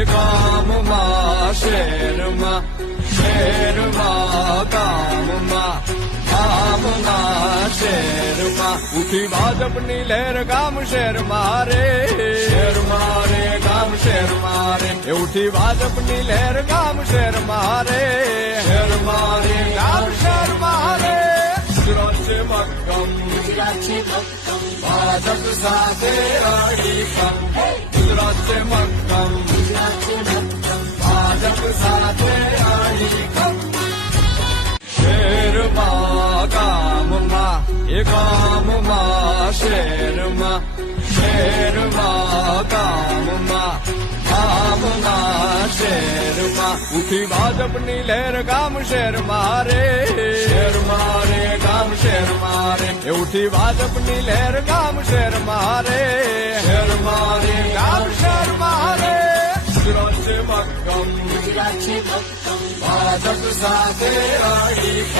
એ ગામમાં શહેરમાં શહેરમાં ગામમાં ગામમાં શહેરમાં ઉઠી ભાજપની લહેર ગામ શહેરમાં રે શહેરમાં રે ગામ શહેરમાં રે એ ઉઠી ભાજપની લહેર ગામ શહેરમાં રે શહેરમાં રે ગામ શહેરમાં રે ગુજરાત છે મક્કમ ગુજરાત છે મક્કમ ભાજપ સાથે અડીખમ ગુજરાત છે મક્કમ ગુજરાત છે મક્કમ ભાજપ સાથે અડીખમ શહેરમાં ગામમાં એ ગામમાં શહેરમાં શહેરમાં ગામમાં ગામમાં શહેરમાં ઉઠી ભાજપની લહેર ગામ શહેરમાં રે શહેરમાં રે ગામ શહેરમાં રે એ ઉઠી ભાજપની લહેર ગામ શહેરમાં રે શહેરમાં રે ગામ શહેરમાં રે ગુજરાત છે મક્કમ ગુજરાત છે મક્કમ ભાજપ સાથે અડીખમ